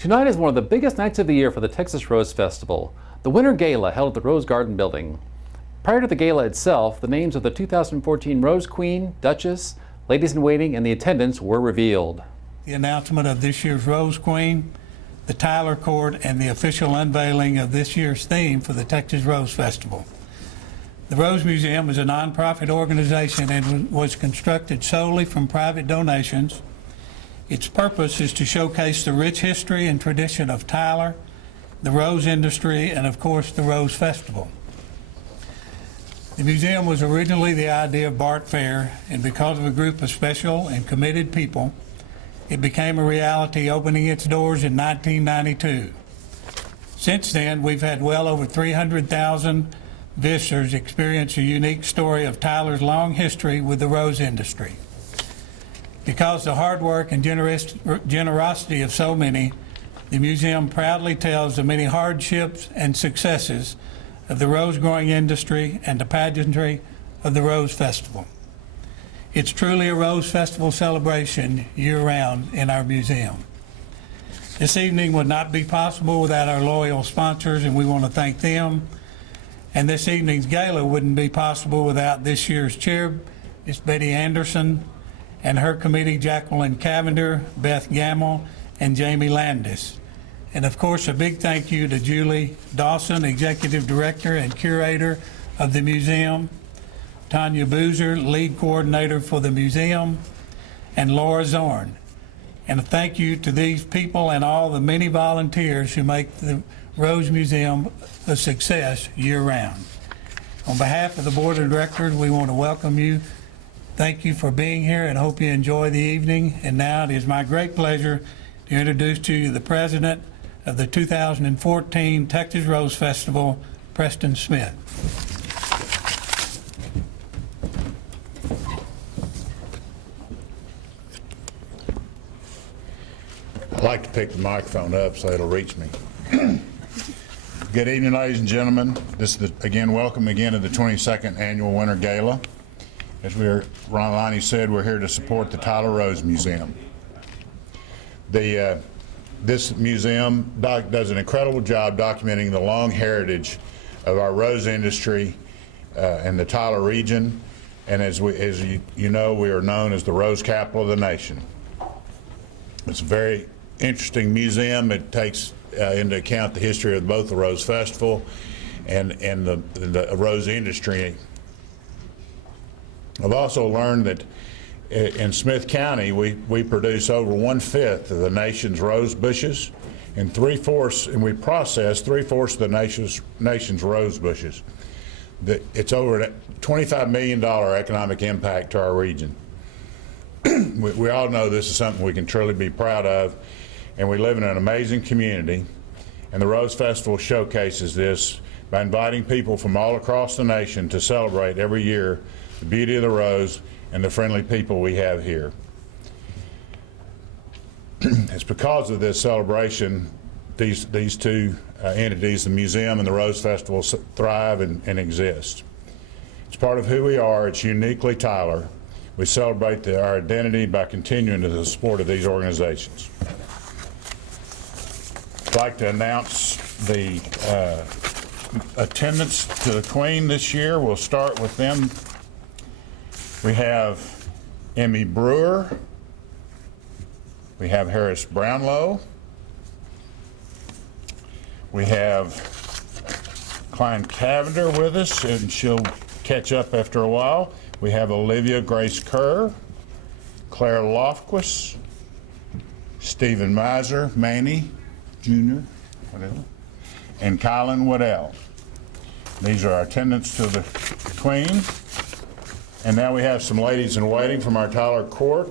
Tonight is one of the biggest nights of the year for the Texas Rose Festival, the Winter Gala held at the Rose Garden Building. Prior to the gala itself, the names of the 2014 Rose Queen, Duchess, Ladies-in-Waiting, and the attendants were revealed. The announcement of this year's Rose Queen, the Tyler Court, and the official unveiling of this year's theme for the Texas Rose Festival. The Rose Museum is a nonprofit organization and was constructed solely from private donations. Its purpose is to showcase the rich history and tradition of Tyler, the rose industry, and of course the Rose Festival. The museum was originally the idea of Bart Fair, and because of a group of special and committed people, it became a reality, opening its doors in 1992. Since then, we've had well over 300,000 visitors experience a unique story of Tyler's long history with the rose industry. Because of the hard work and generosity of so many, the museum proudly tells the many hardships and successes of the rose growing industry and the pageantry of the Rose Festival. It's truly a Rose Festival celebration year-round in our museum. This evening would not be possible without our loyal sponsors, and we want to thank them. And this evening's gala wouldn't be possible without this year's chair, Ms. Betty Anderson, and her committee, Jacqueline Cavender, Beth Gamble, and Jamie Landis. And of course, a big thank you to Julie Dawson, Executive Director and Curator of the museum, Tanya Boozer, Lead Coordinator for the museum, and Laura Zorn. And a thank you to these people and all the many volunteers who make the Rose Museum a success year-round. On behalf of the Board of Directors, we want to welcome you. Thank you for being here and hope you enjoy the evening. And now it is my great pleasure to introduce to you the President of the 2014 Texas Rose Festival, Preston Smith. I'd like to pick the microphone up so it'll reach me. Good evening, ladies and gentlemen. This is welcome again to the 22nd Annual Winter Gala. As Ron Lonnie said, we're here to support the Tyler Rose Museum. This museum does an incredible job documenting the long heritage of our rose industry in the Tyler region, and as you know, we are known as the rose capital of the nation. It's a very interesting museum. It takes into account the history of both the Rose Festival and the rose industry. I've also learned that in Smith County, we produce over 1/5 of the nation's rose bushes, and we process 3/4 of the nation's rose bushes. It's over a $25 million economic impact to our region. We all know this is something we can truly be proud of, and we live in an amazing community, and the Rose Festival showcases this by inviting people from all across the nation to celebrate every year the beauty of the rose and the friendly people we have here. It's because of this celebration these two entities, the museum and the Rose Festival, thrive and exist. It's part of who we are. It's uniquely Tyler. We celebrate our identity by continuing to the support of these organizations. I'd like to announce the attendance to the Queen this year. We'll start with them. We have Emmy Brewer. We have Harris Brownlow. We have Klein Cavender with us, and she'll catch up after a while. We have Olivia Grace Kerr, Claire Lofquist, Stephen Miser, Manny Jr., whatever, and Kylan Waddell. These are our attendants to the Queen. And now we have some ladies in waiting from our Tyler Court.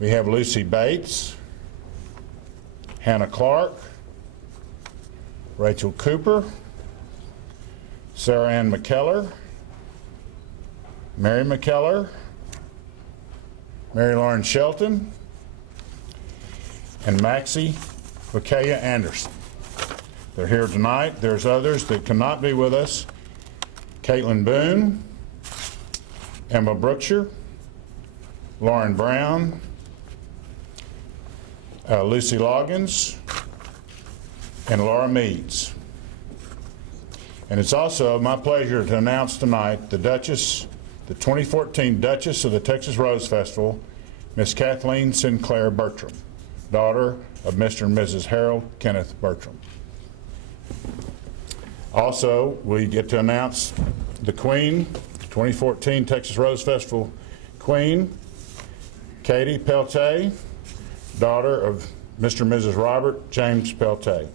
We have Lucy Bates, Hannah Clark, Rachel Cooper, Sarah Ann McKellar, Mary McKellar, Mary Lauren Shelton, and Maxie Wakaya Anderson. They're here tonight. There's others that cannot be with us. Caitlin Boone, Emma Brookshire, Lauren Brown, Lucy Loggins, and Laura Meads. And it's also my pleasure to announce tonight the Duchess, the 2014 Duchess of the Texas Rose Festival, Miss Kathleen Sinclair Bertram, daughter of Mr. and Mrs. Harold Kenneth Bertram. Also, we get to announce the Queen, 2014 Texas Rose Festival Queen, Katie Peltier, daughter of Mr. and Mrs. Robert James Peltier.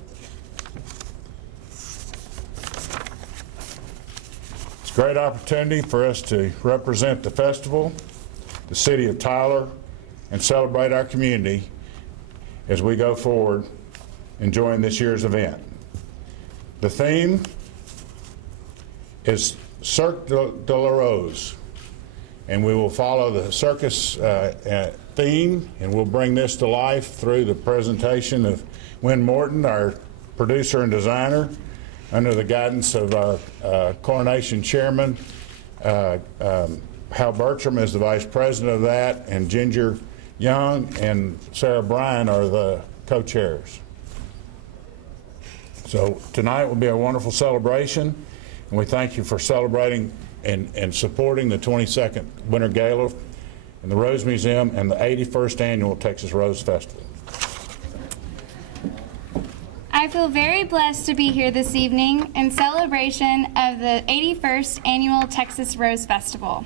It's a great opportunity for us to represent the festival, the city of Tyler, and celebrate our community as we go forward enjoying this year's event. The theme is Cirque de la Rose, and we will follow the circus theme, and we'll bring this to life through the presentation of Wynn Morton, our producer and designer, under the guidance of our coronation chairman. Hal Bertram is the vice president of that, and Ginger Young and Sarah Bryan are the co-chairs. So tonight will be a wonderful celebration, and we thank you for celebrating and supporting the 22nd Winter Gala in the Rose Museum and the 81st Annual Texas Rose Festival. I feel very blessed to be here this evening in celebration of the 81st Annual Texas Rose Festival.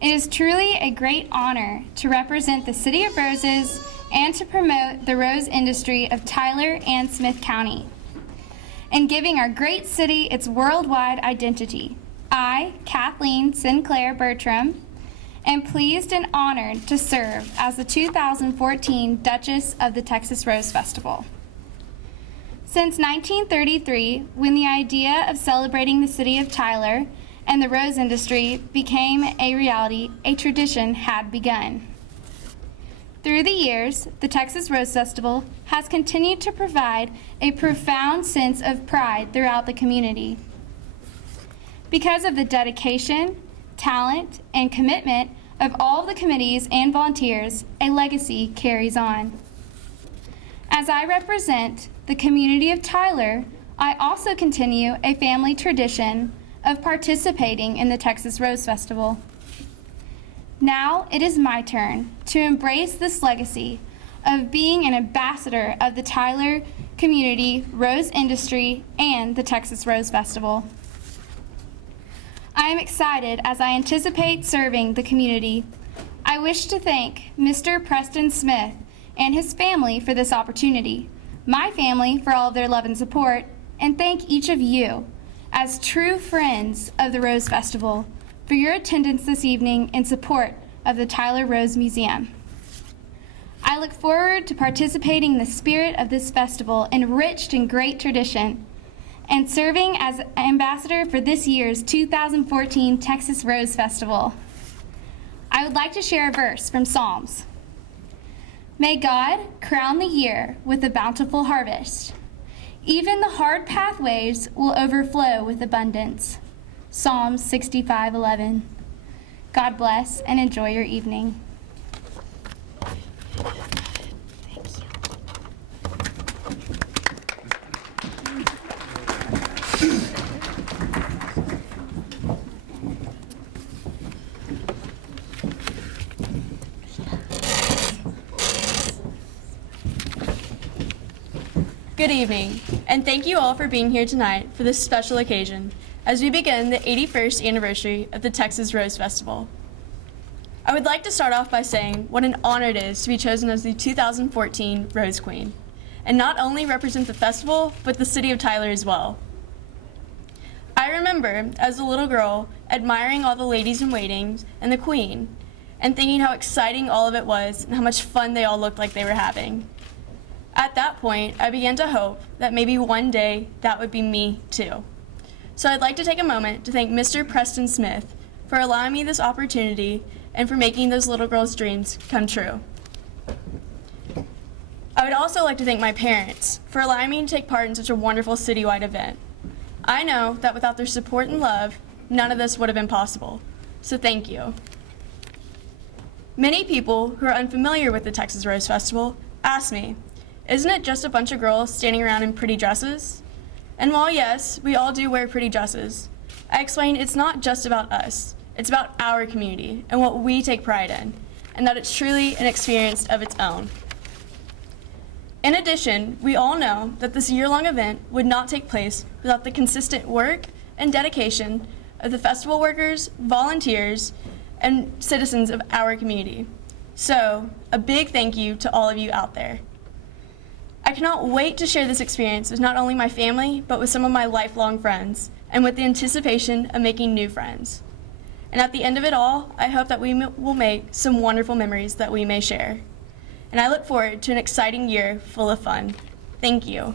It is truly a great honor to represent the City of Roses and to promote the rose industry of Tyler and Smith County, and giving our great city its worldwide identity. I, Kathleen Sinclair Bertram, am pleased and honored to serve as the 2014 Duchess of the Texas Rose Festival. Since 1933, when the idea of celebrating the city of Tyler and the rose industry became a reality, a tradition had begun. Through the years, the Texas Rose Festival has continued to provide a profound sense of pride throughout the community. Because of the dedication, talent, and commitment of all the committees and volunteers, a legacy carries on. As I represent the community of Tyler, I also continue a family tradition of participating in the Texas Rose Festival. Now it is my turn to embrace this legacy of being an ambassador of the Tyler community, rose industry, and the Texas Rose Festival. I am excited as I anticipate serving the community. I wish to thank Mr. Preston Smith and his family for this opportunity, my family for all of their love and support, and thank each of you as true friends of the Rose Festival for your attendance this evening in support of the Tyler Rose Museum. I look forward to participating in the spirit of this festival enriched in great tradition and serving as ambassador for this year's 2014 Texas Rose Festival. I would like to share a verse from Psalms. May God crown the year with a bountiful harvest. Even the hard pathways will overflow with abundance. Psalms 65:11. God bless and enjoy your evening. Good evening, and thank you all for being here tonight for this special occasion as we begin the 81st anniversary of the Texas Rose Festival. I would like to start off by saying what an honor it is to be chosen as the 2014 Rose Queen, and not only represent the festival, but the city of Tyler as well. I remember, as a little girl, admiring all the ladies in waiting and the Queen, and thinking how exciting all of it was and how much fun they all looked like they were having. At that point, I began to hope that maybe one day that would be me too. So I'd like to take a moment to thank Mr. Preston Smith for allowing me this opportunity and for making those little girls' dreams come true. I would also like to thank my parents for allowing me to take part in such a wonderful citywide event. I know that without their support and love, none of this would have been possible, so thank you. Many people who are unfamiliar with the Texas Rose Festival asked me, "Isn't it just a bunch of girls standing around in pretty dresses?" And while yes, we all do wear pretty dresses, I explained it's not just about us. It's about our community and what we take pride in, and that it's truly an experience of its own. In addition, we all know that this year-long event would not take place without the consistent work and dedication of the festival workers, volunteers, and citizens of our community. So, a big thank you to all of you out there. I cannot wait to share this experience with not only my family, but with some of my lifelong friends, and with the anticipation of making new friends. And at the end of it all, I hope that we will make some wonderful memories that we may share. And I look forward to an exciting year full of fun. Thank you.